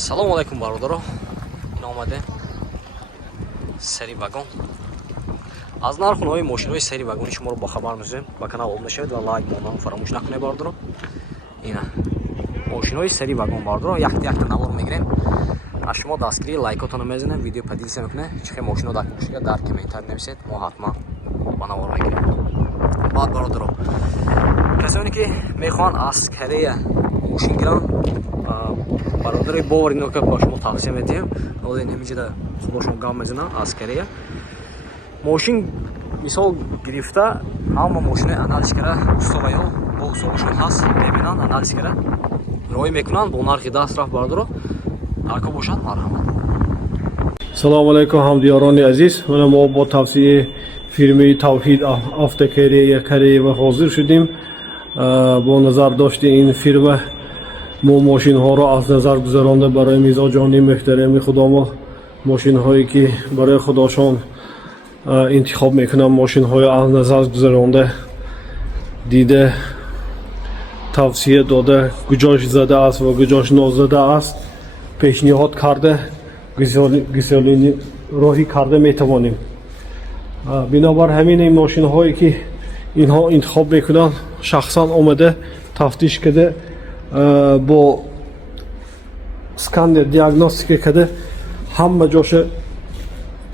Салому алайкум бародаро. Ин омаде сери вагон. Аз нархунои мошинои сери вагони шуморо бохабар мезем. Ба канал обунда шавед ва лайк мондан фаромӯш накунед бародаро. Ина мошинои сери вагон бародаро. Якта навор мегирем. аз шумо дастгири лайкотонро мезанем, видео падилиса мекунед. Чихе мошино дар кушка дар комментар нависед, мо ҳатман ба навор мегирем. Баъд бародаро, касоне ки мехоҳанд аз Корея мошин гиранд, бародари бовари нока ба шумо тавсия медиҳем. Ҳоле немиҷида худошон гап мезанам аз Корея. Мошин мисол гирифта, ҳама мошинаи анализ кара устоваё бо усолашон ҳаст, мебинанд, анализ кара роӣ мекунанд, бо нархи дастраф бародаро ҳарко бошад марҳамат. Салому алейкум ҳамдиёрони азиз. Мана мо бо тавсияи фирмаи Тавҳид Автокорея Корея ҳозир шудем. Бо назар дошти ин фирма мо мошинҳоро аз назар гузаронда барои мизоҷони муҳтарами худомо, мошинҳое ки барои худошон интихоб мекунанд, мошинҳои аз назар гузаронда дида тавсия дода гуҷош зада аст ва гуҷош нозада аст, пешниҳод карда гусолини роҳӣ карда метавонем. Бинобар ҳамин ин мошинҳое ки инҳо интихоб мекунанд, шахсан омада тафтиш када бо сканер диагностика када ҳама ҷоша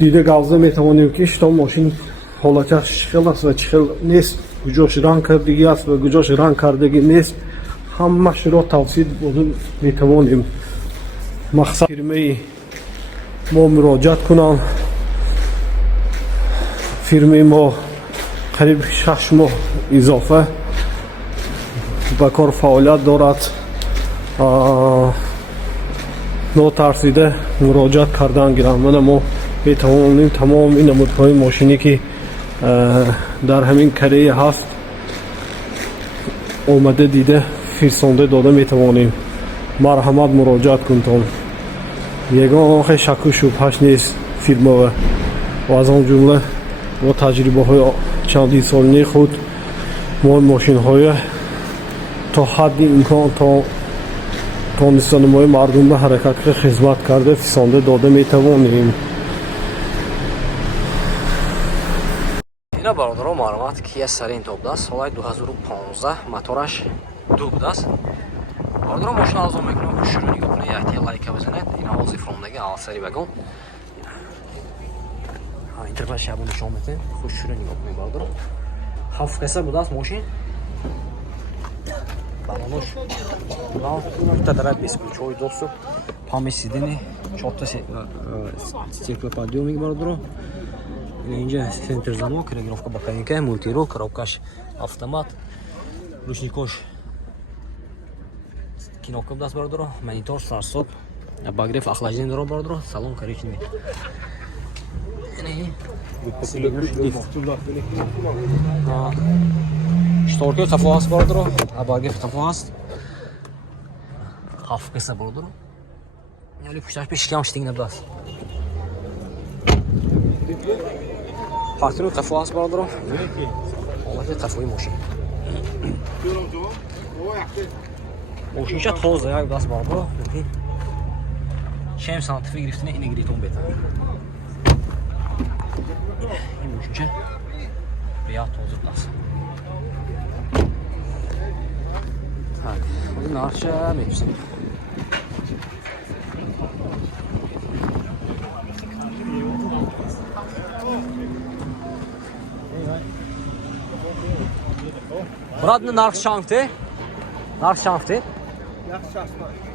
дида гавза метавонем ки штом мошин ҳолаташ чӣ хел аст ва чӣ хел нест, гуҷош ранг кардагӣ аст ва гуҷош ранг кардагӣ нест, ҳамашро тавсия метавонем. мақсад фирмаи мо муроҷиат кунанд. фирмаи мо қариб 6 моҳ изофа ба кор фаъолият дорад. нотарсида муроҷиат кардан гиранд. Мана мо метавонем тамоми намудҳои мошинӣ ки дар ҳамин Корея ҳаст омада дида фирсонда дода метавонем. марҳамат, муроҷиат кунтон. ягон хе шаку шубҳаш нест фирмава ва аз он ҷумла бо таҷрибаҳои чандин солини худ мо мошинҳоя то ҳадди имкон то тонистанамои мардумро ҳаракатро хизмат карда фисонда дода метавонем. ина бародаро марҳамат Kia Sorento будааст, соли 2015, мотораш 2 будааст. бародаро мошина арзон мекунам, хушро нигоҳ кунед, якти лайка бизанед. ина ҳозир фромдаги алсари вагон. интерфейс шабо нишон метем, хушро нигоҳ кунед бародаро. 7 каса будааст мошин. балонош тадараб бескучҳои досту, пами сидени, 4 стеклоподъёмник бародаро. инҷа центр замок, регулировка баканика, мультирул, коробкаш автомат, ручникош киновка будааст бародаро, монитор, старстоп, багреф охлаждение дорад бародаро, салон коричневый. шторка қафо ҳаст бародаро, багреф қафо ҳаст. 7 каса бародаро. яъне пушташ пешкам штинг набудааст. фактури қафо ҳаст бародаро. ҳолати қафои мошин. мошинша тоза як даст бародаро. Чем сантифи гирифтine ина гиритон бета. ин мошинча бея тоза даст. так, ҳозир нархша меписам. брат, нарх чанте? нарх чанте?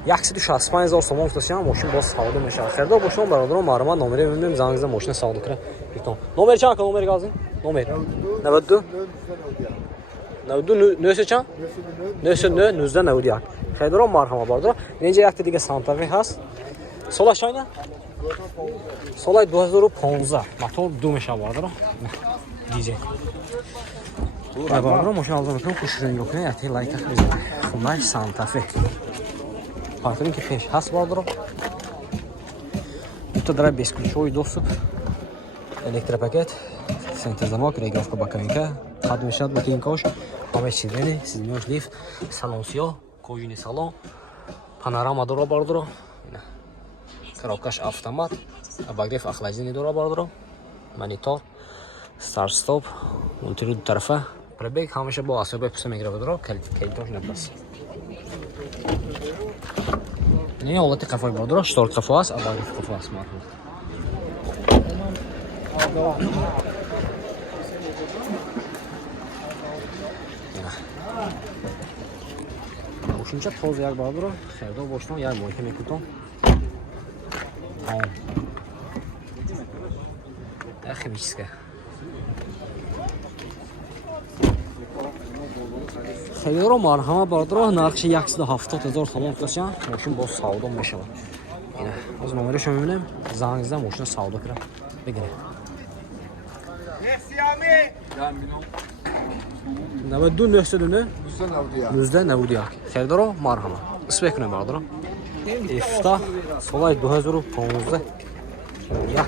165 000 сомон футосиям мошин боз савдо мешавад. Хердор бошон бародарон марҳамат, номере мебинем, занг зада мошина савдо кара битон. Номер чанд ка номер газин? Номер 92 92 9 чанд? 99 19 91. Хердор марҳамат бародарон. Инҷа якта дига Santa Fe ҳаст. Солаш чайна? Соли 2015. Мотор 2 мешавад бародарон. дизел. бародарон мошин арзон мекунам, хушро нигоҳ кунед, якти лайка бизанед. Hyundai Santa Fe. факторин ки пеш ҳаст бародаро. дута драйв без ключҳои доступ, электропакет, центр замок, регулировка баканика, қад мешавад ба кинкош, ҳамаи сидени, сиденёш лифт, салон сиёҳ, кожини салон, панорама дорад бародаро. коробкаш автомат, обогрев охлаждения дора бардро, монитор, старт стоп, мультиру ду тарафа, пробег ҳамеша бо асбоби пуста мегирад дора, калитош напас. Не ҳолати қафои бардро, штор қафо аст, обогрев қафо аст марҳум. Ушинча тоза як бардро, хердор боштон, як моҳика мекутон. Химическая. Хелеро марҳама бардро, нархи 170,000 сомон фурӯшан, мошин боз савдо мешавад. Ина, оз номерашо мебинем, занг зидам, мошина савдо кирад. Бигире. 92 Хелеро марҳама. Испекуне бардро. Ифта солаи 2015.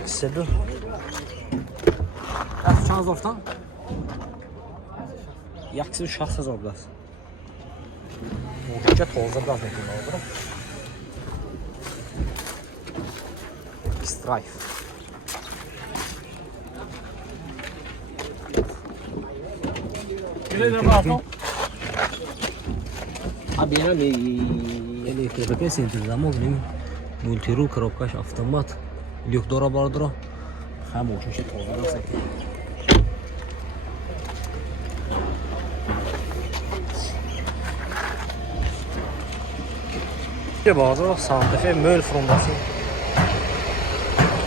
100. Чанд зофтан? 160,000 даст. Мошинча тоза даст мекунем бардро. Страйф. Абиям электрика синтезамо бинем. Мультиру, коробкаш автомат, люк дора бардро. Ҳам мошинча тоза даст. Ҷа бардро Санта-Фе мӯл фрондаси.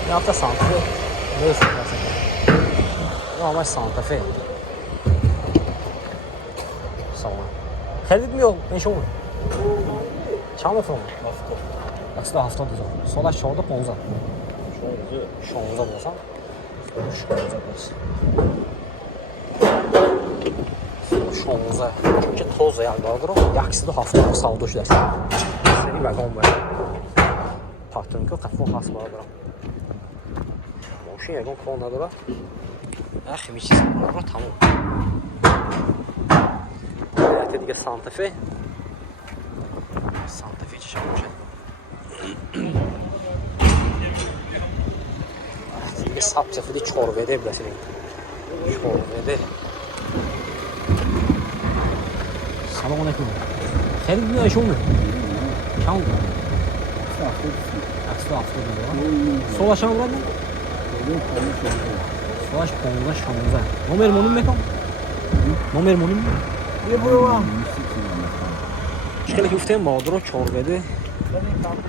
Яфта Санта-Фе мӯл фрондаси. Ҳамаш Санта-Фе. Салом. Хелид миёл нишон. Чанд фрон? 170,000. Солаш 14-15. 16 болса. 16 болса. 16. Чунки тоза як бардро, 170 савдош даст. Сери вагон бар. Патронка қафо ҳаст бардро. Мошин ягон кор надорад. Химический бардро тамом. Это дига Санта-Фе. Санта-Фе чиша бошад. Дига сабсафиди 4VD биласин. 4VD. Салом алейкум. Хелид мешон. Чанд? 170. Солаш ам брат? Солаш 15. Номер монум мекам? Номер монум? Ye buraya. Şöyle güftem mağduru çorbede.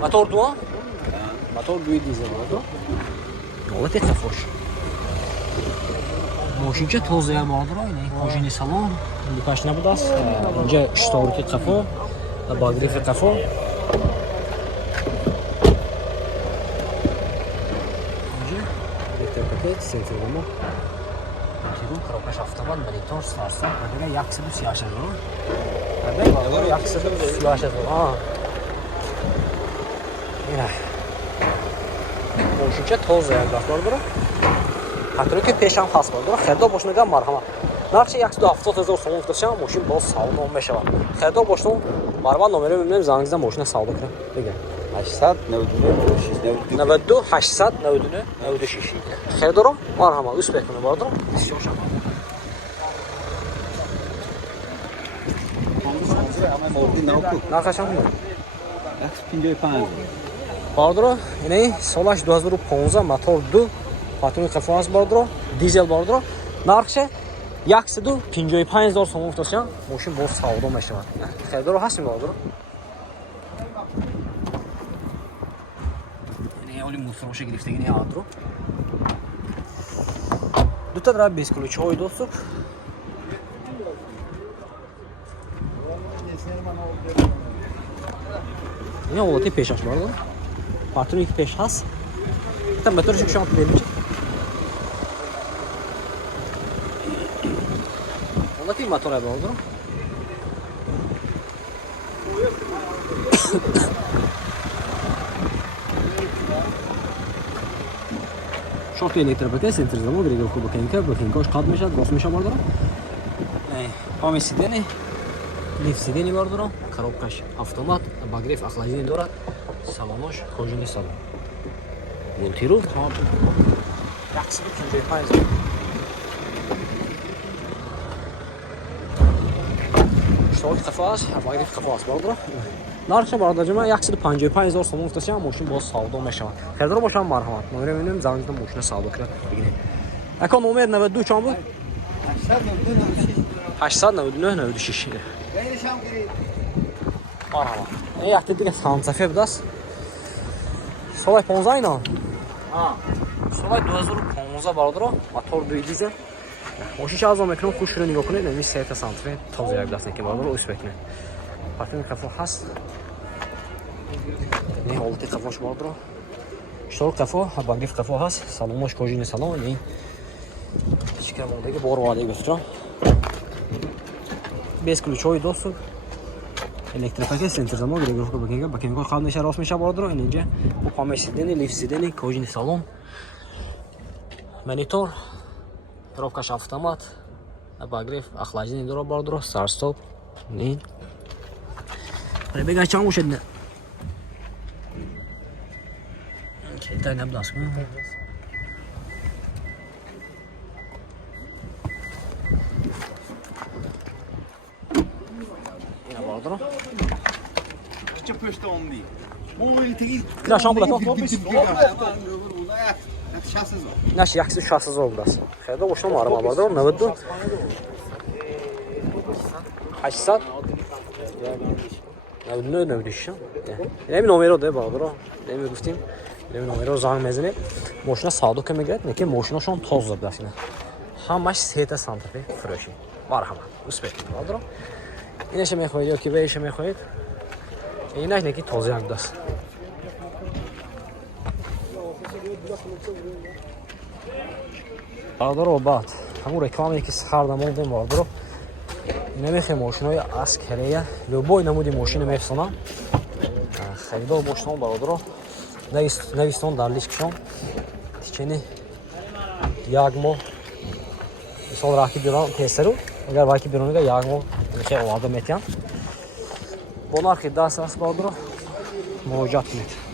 Motor duva? Motor duyu dizel oldu. Ola tek kafoş. Moşince toz ya mağduru aynı. Moşini salon. Birkaç ne budas? Önce ştorki kafo, bagrifi kafo. Önce elektrik paket, sentralama. Коробкаш автомат, монитор, старт-стоп, бигар 130 дорам. Бигар 130 дорам. Ина. Мошинча тоза як даст бардро. Патронка пешам хаст бардро. Хердор бошнага марҳама. Нархи 170,000 сомон фурӯшан, мошин боз савдо мешавад. Хердор бошну марҳама номеро мебинем, занг зидам, мошина савдо кирам. Бигар 892 896. Хердоро марҳама, успехуне бардро. Бисёр шаб. Нархашам 155. бардро, ини солаш 2015, мотор 2, патрони қафо аст бардро, дизел бардро. Нархше 155,000 сомон фурӯшан, мошин боз савдо мешавад. Хердоро ҳастем бардро. Оли мусроша гирифтагини атро. Дута дара без ключҳои доступ. Ина ҳолати пешаш бардо. Патрони ки пеш ҳаст. Итам моториш кушам бемичи. Ҳолати мотора бардо. Шофтი ელექტროპაკეტ ცენტრიზამო გრიგოლ ხუბაკენკა ბოქენკოш ყად მეშად გოს მეშა ბარდრო. Память сидени, лифт сидени бардро, коробкаш автомат, обогрев охлаждения дорад, салонош кожаный салон. Multi-rul. Yaxshisi 55. Shtoy qafas, havoyi qafas bordir. Narxi bordajima yaxshisi 55000 so'm o'rtasida mashina boz savdo mashina. Hozir bosham marhamat. Nomer menim zanjida mashina savdo qilib begini. Aka nomer 92 chon bu? 899 Marhamat. Yaxshi dedik, Samsafe bidas. Solay 15 ayna. Solay 2015 bordir. Motor 2 dizel. Mashina azam ekran xushro nigah کنید نمی 3 تا سانتیمتر تازه یک دست که بالا روش بکنه. پاتین قفا هست. نه حالت قفاش بالا رو. شلون قفا؟ باقی قفا هست. سالمش کوچین سالم یعنی چیکار مونده که بار والی بفرستم. 20 کلوچوی دوست. الکتریکال سنتر زمان گرفت که بگیم با کمیکال خام نشه راست میشه بالا رو اینجا با پامش سیدنی لیفت سیدنی کوچین سالم. مانیتور Коробкаш автомат, обогрев, охлаждение дора бордро, старт-стоп, не. Прибегай чам ушедне. Читай не обдас. Ина бордро. Че пешта онди. Моли теги. Кра шампула то. Şahsız o. Naş yaxşı şahsız oldular. Xeyda boşuna arama vardı. 90 800 نه دیشم. نمی نمره ده بالا. نمی گفتیم. نمی نمره زنگ میزنه. ماشین سادو که میگه میگه ماشینشون تازه داشتن. همش 3 تا سانتیمتر فروشی. مرحبا. اسپه. بالا. اینش میخواید یا کی بهش میخواید؟ اینش نکی تازه هم دست. بالا بعد همون رکلامی که خریدم اون بالا نمیخوام ماشینای اسکریه любой نمودی ماشین میفسونم خریدار ماشین بالا نویستان در لیستشون تیچنی یک ماه مثال راکی بیرون تیسرو اگر راکی بیرونیگه یک ماه میشه آماده میتیم با نرخ 10 بالا مواجهت کنید